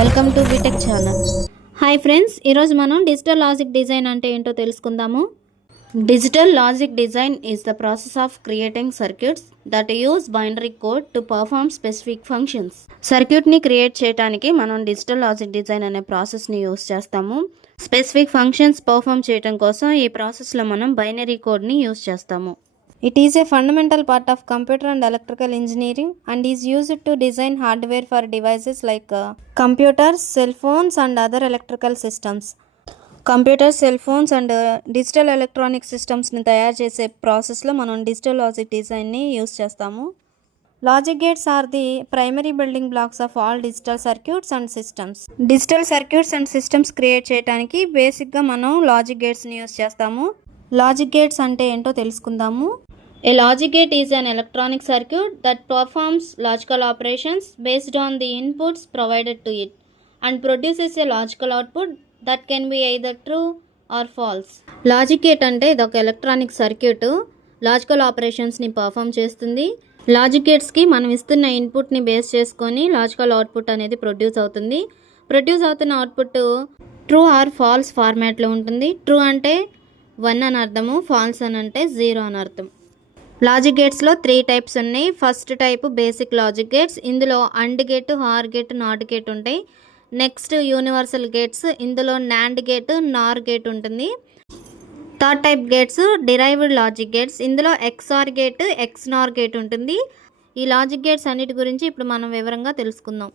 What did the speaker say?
Welcome to BTech channel. Hi friends, ఈరోజు మనం digital logic design అంటే ఏంటో తెలుసుకుందాము. Digital logic design is the process of creating circuits that use binary code to perform specific functions. సర్క్యూట్ని create చేయడానికి మనం digital logic design అనే ప్రాసెస్ని యూజ్ చేస్తాము. స్పెసిఫిక్ ఫంక్షన్స్ పర్ఫార్మ్ చేయడం కోసం ఈ ప్రాసెస్లో మనం బైనరీ కోడ్ని యూజ్ చేస్తాము. It is a fundamental part of computer and electrical engineering and is used to design hardware for devices like computers, cell phones and other electrical systems. Computer, cell phones and digital electronic సిస్టమ్స్ని తయారు చేసే ప్రాసెస్లో మనం digital logic డిజైన్ని use చేస్తాము. Logic gates are the primary building blocks of all digital circuits and systems. Digital circuits and systems create చేయడానికి బేసిక్గా మనం లాజిక్ గేట్స్ని యూస్ చేస్తాము. లాజిక్ గేట్స్ అంటే ఏంటో తెలుసుకుందాము. A logic gate is an electronic circuit that performs logical operations based on the inputs provided to it and produces a logical output that can be either true or false. Logic gate అంటే ఇదొక electronic circuit logical ఆపరేషన్స్ని perform చేస్తుంది. Logic గేట్స్కి మనం ఇస్తున్న ఇన్పుట్ని base చేసుకొని logical output అనేది produce అవుతుంది. Produce అవుతున్న output true or falls ఫార్మాట్లో ఉంటుంది. ట్రూ అంటే 1 అని అర్థము, ఫాల్స్ అని అంటే 0 అని అర్థం. లాజిక్ గేట్స్లో 3 టైప్స్ ఉన్నాయి. First type basic logic gates. ఇందులో and gate, or gate, not gate ఉంటాయి. Next universal gates. ఇందులో నాండ్ గేట్, నార్ గేట్ ఉంటుంది. Third type gates derived logic gates. ఇందులో ఎక్స్ఆర్ గేట్, ఎక్స్నార్ గేట్ ఉంటుంది. ఈ లాజిక్ గేట్స్ అన్నిటి గురించి ఇప్పుడు మనం వివరంగా తెలుసుకుందాం.